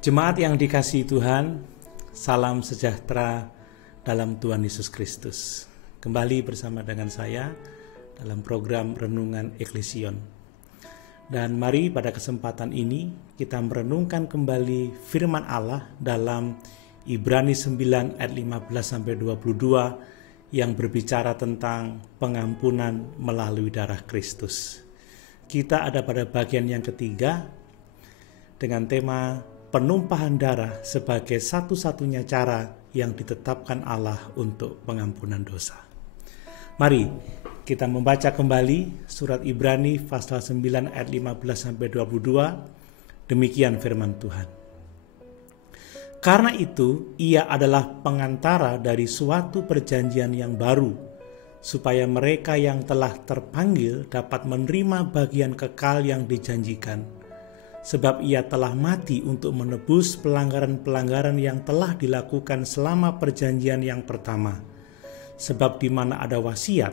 Jemaat yang dikasihi Tuhan, salam sejahtera dalam Tuhan Yesus Kristus. Kembali bersama dengan saya dalam program Renungan Eklesion. Dan mari pada kesempatan ini kita merenungkan kembali firman Allah dalam Ibrani 9 ayat 15-22 yang berbicara tentang pengampunan melalui darah Kristus. Kita ada pada bagian yang ketiga dengan tema penumpahan darah sebagai satu-satunya cara yang ditetapkan Allah untuk pengampunan dosa. Mari kita membaca kembali surat Ibrani pasal 9 ayat 15-22. Demikian firman Tuhan. Karena itu ia adalah pengantara dari suatu perjanjian yang baru, supaya mereka yang telah terpanggil dapat menerima bagian kekal yang dijanjikan. Sebab ia telah mati untuk menebus pelanggaran-pelanggaran yang telah dilakukan selama perjanjian yang pertama. Sebab di mana ada wasiat,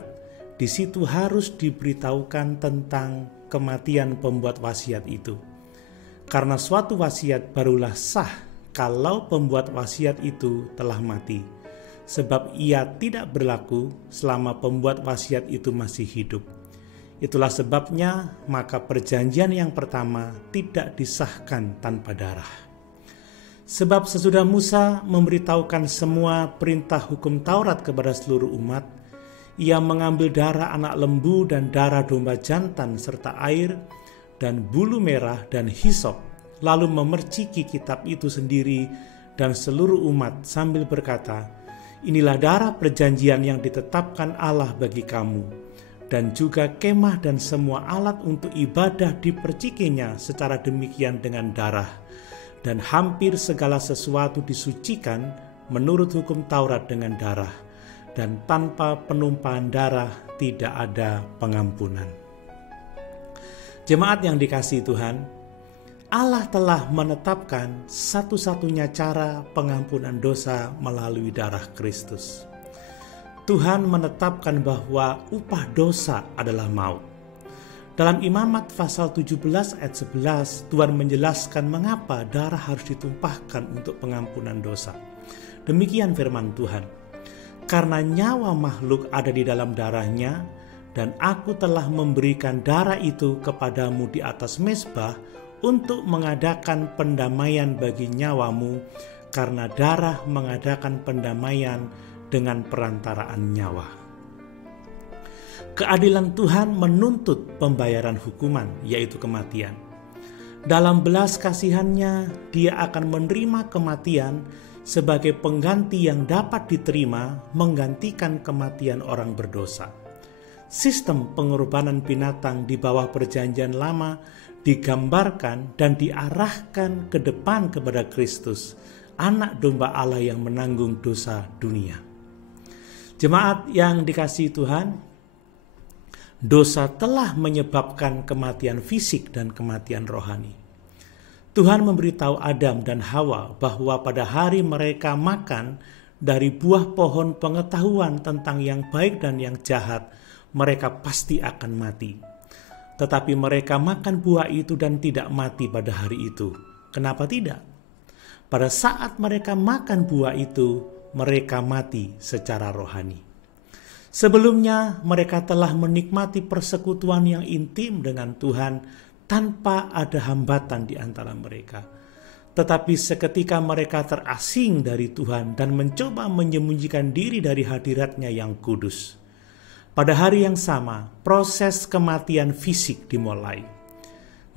di situ harus diberitahukan tentang kematian pembuat wasiat itu. Karena suatu wasiat barulah sah kalau pembuat wasiat itu telah mati. Sebab ia tidak berlaku selama pembuat wasiat itu masih hidup. Itulah sebabnya maka perjanjian yang pertama tidak disahkan tanpa darah. Sebab sesudah Musa memberitahukan semua perintah hukum Taurat kepada seluruh umat, ia mengambil darah anak lembu dan darah domba jantan serta air dan bulu merah dan hisop, lalu memerciki kitab itu sendiri dan seluruh umat sambil berkata, "Inilah darah perjanjian yang ditetapkan Allah bagi kamu." Dan juga kemah dan semua alat untuk ibadah dipercikinya secara demikian dengan darah. Dan hampir segala sesuatu disucikan menurut hukum Taurat dengan darah. Dan tanpa penumpahan darah tidak ada pengampunan. Jemaat yang dikasihi Tuhan, Allah telah menetapkan satu-satunya cara pengampunan dosa melalui darah Kristus. Tuhan menetapkan bahwa upah dosa adalah maut. Dalam Imamat pasal 17 ayat 11, Tuhan menjelaskan mengapa darah harus ditumpahkan untuk pengampunan dosa. Demikian firman Tuhan. Karena nyawa makhluk ada di dalam darahnya, dan aku telah memberikan darah itu kepadamu di atas mezbah untuk mengadakan pendamaian bagi nyawamu, karena darah mengadakan pendamaian dengan perantaraan nyawa. Keadilan Tuhan menuntut pembayaran hukuman, yaitu kematian. Dalam belas kasihannya, Dia akan menerima kematian sebagai pengganti yang dapat diterima menggantikan kematian orang berdosa. Sistem pengorbanan binatang di bawah perjanjian lama digambarkan dan diarahkan ke depan kepada Kristus, anak domba Allah yang menanggung dosa dunia. Jemaat yang dikasihi Tuhan, dosa telah menyebabkan kematian fisik dan kematian rohani. Tuhan memberitahu Adam dan Hawa bahwa pada hari mereka makan dari buah pohon pengetahuan tentang yang baik dan yang jahat, mereka pasti akan mati. Tetapi mereka makan buah itu dan tidak mati pada hari itu. Kenapa tidak? Pada saat mereka makan buah itu, mereka mati secara rohani. Sebelumnya mereka telah menikmati persekutuan yang intim dengan Tuhan tanpa ada hambatan di antara mereka. Tetapi seketika mereka terasing dari Tuhan dan mencoba menyembunyikan diri dari hadiratnya yang kudus. Pada hari yang sama, proses kematian fisik dimulai.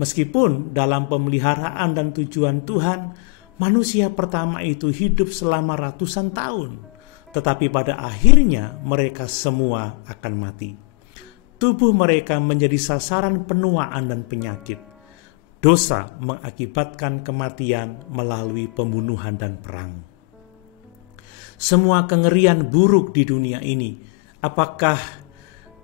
Meskipun dalam pemeliharaan dan tujuan Tuhan, manusia pertama itu hidup selama ratusan tahun, tetapi pada akhirnya mereka semua akan mati. Tubuh mereka menjadi sasaran penuaan dan penyakit. Dosa mengakibatkan kematian melalui pembunuhan dan perang. Semua kengerian buruk di dunia ini, apakah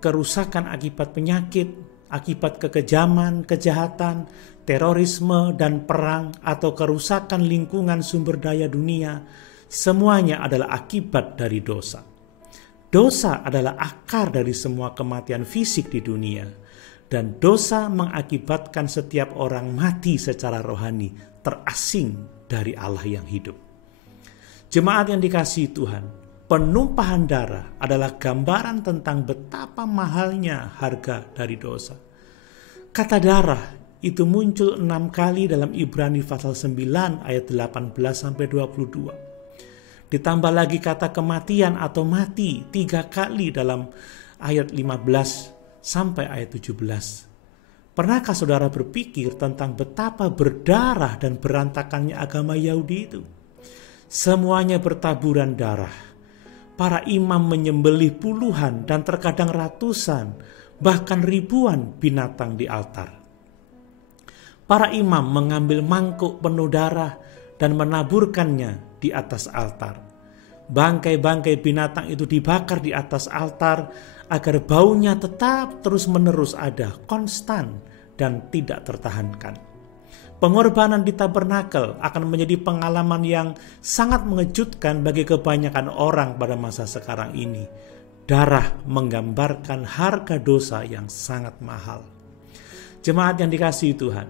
kerusakan akibat penyakit, akibat kekejaman, kejahatan, terorisme, dan perang, atau kerusakan lingkungan sumber daya dunia, semuanya adalah akibat dari dosa. Dosa adalah akar dari semua kematian fisik di dunia, dan dosa mengakibatkan setiap orang mati secara rohani, terasing dari Allah yang hidup. Jemaat yang dikasihi Tuhan, penumpahan darah adalah gambaran tentang betapa mahalnya harga dari dosa. Kata darah itu muncul 6 kali dalam Ibrani pasal 9 ayat 18-22. Ditambah lagi kata kematian atau mati 3 kali dalam ayat 15 sampai ayat 17. Pernahkah saudara berpikir tentang betapa berdarah dan berantakannya agama Yahudi itu? Semuanya bertaburan darah. Para imam menyembelih puluhan dan terkadang ratusan, bahkan ribuan binatang di altar. Para imam mengambil mangkuk penuh darah dan menaburkannya di atas altar. Bangkai-bangkai binatang itu dibakar di atas altar agar baunya tetap terus-menerus ada, konstan dan tidak tertahankan. Pengorbanan di tabernakel akan menjadi pengalaman yang sangat mengejutkan bagi kebanyakan orang pada masa sekarang ini. Darah menggambarkan harga dosa yang sangat mahal. Jemaat yang dikasihi Tuhan,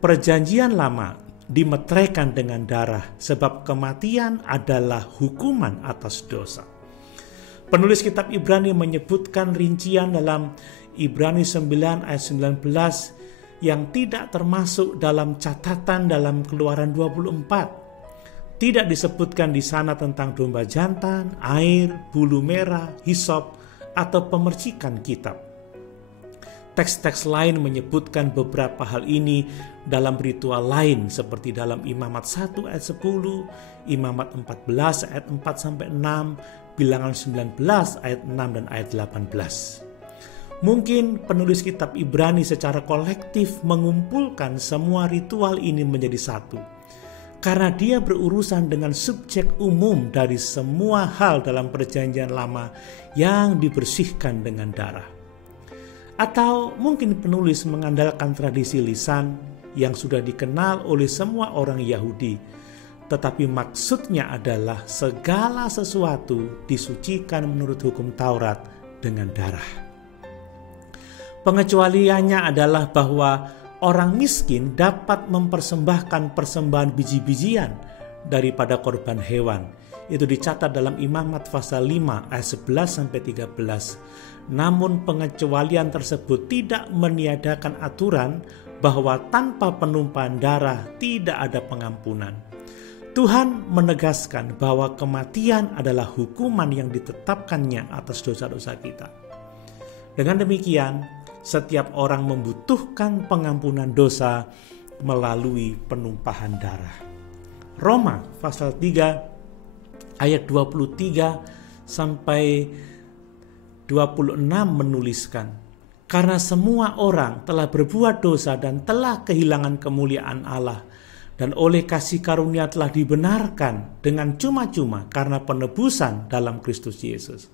Perjanjian Lama dimeteraikan dengan darah sebab kematian adalah hukuman atas dosa. Penulis kitab Ibrani menyebutkan rincian dalam Ibrani 9 ayat 19 yang tidak termasuk dalam catatan dalam Keluaran 24. Tidak disebutkan di sana tentang domba jantan, air, bulu merah, hisop, atau pemercikan kitab. Teks-teks lain menyebutkan beberapa hal ini dalam ritual lain seperti dalam Imamat 1 ayat 10, Imamat 14 ayat 4-6, Bilangan 19 ayat 6 dan ayat 18. Mungkin penulis kitab Ibrani secara kolektif mengumpulkan semua ritual ini menjadi satu, karena dia berurusan dengan subjek umum dari semua hal dalam Perjanjian Lama yang dibersihkan dengan darah. Atau mungkin penulis mengandalkan tradisi lisan yang sudah dikenal oleh semua orang Yahudi, tetapi maksudnya adalah segala sesuatu disucikan menurut hukum Taurat dengan darah. Pengecualiannya adalah bahwa orang miskin dapat mempersembahkan persembahan biji-bijian daripada korban hewan. Itu dicatat dalam Imamat pasal 5 ayat 11-13. Namun pengecualian tersebut tidak meniadakan aturan bahwa tanpa penumpahan darah tidak ada pengampunan. Tuhan menegaskan bahwa kematian adalah hukuman yang ditetapkannya atas dosa-dosa kita. Dengan demikian, setiap orang membutuhkan pengampunan dosa melalui penumpahan darah. Roma pasal 3 ayat 23 sampai 26 menuliskan, karena semua orang telah berbuat dosa dan telah kehilangan kemuliaan Allah, dan oleh kasih karunia telah dibenarkan dengan cuma-cuma karena penebusan dalam Kristus Yesus.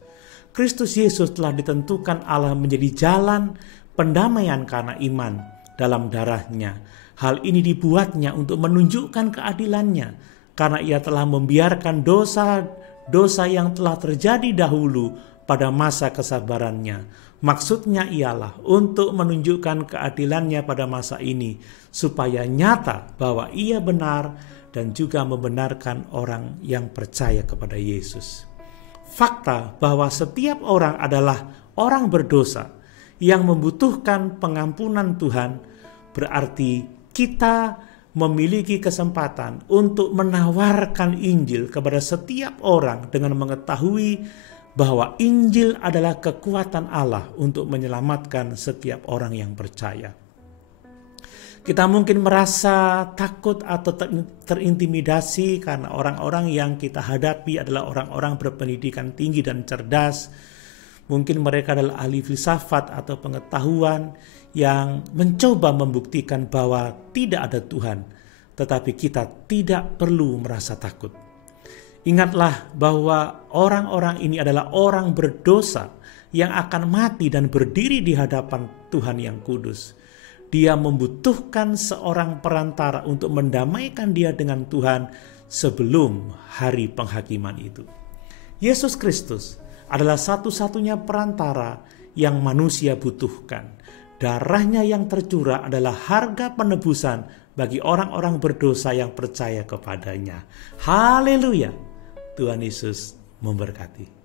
Kristus Yesus telah ditentukan Allah menjadi jalan pendamaian karena iman dalam darahnya. Hal ini dibuatnya untuk menunjukkan keadilannya, karena ia telah membiarkan dosa yang telah terjadi dahulu pada masa kesabarannya. Maksudnya ialah untuk menunjukkan keadilannya pada masa ini, supaya nyata bahwa ia benar dan juga membenarkan orang yang percaya kepada Yesus. Fakta bahwa setiap orang adalah orang berdosa yang membutuhkan pengampunan Tuhan, berarti kita memiliki kesempatan untuk menawarkan Injil kepada setiap orang dengan mengetahui bahwa Injil adalah kekuatan Allah untuk menyelamatkan setiap orang yang percaya. Kita mungkin merasa takut atau terintimidasi karena orang-orang yang kita hadapi adalah orang-orang berpendidikan tinggi dan cerdas. Mungkin mereka adalah ahli filsafat atau pengetahuan yang mencoba membuktikan bahwa tidak ada Tuhan. Tetapi kita tidak perlu merasa takut. Ingatlah bahwa orang-orang ini adalah orang berdosa yang akan mati dan berdiri di hadapan Tuhan yang kudus. Dia membutuhkan seorang perantara untuk mendamaikan dia dengan Tuhan sebelum hari penghakiman itu. Yesus Kristus adalah satu-satunya perantara yang manusia butuhkan. Darahnya yang tercurah adalah harga penebusan bagi orang-orang berdosa yang percaya kepadanya. Haleluya. Tuhan Yesus memberkati.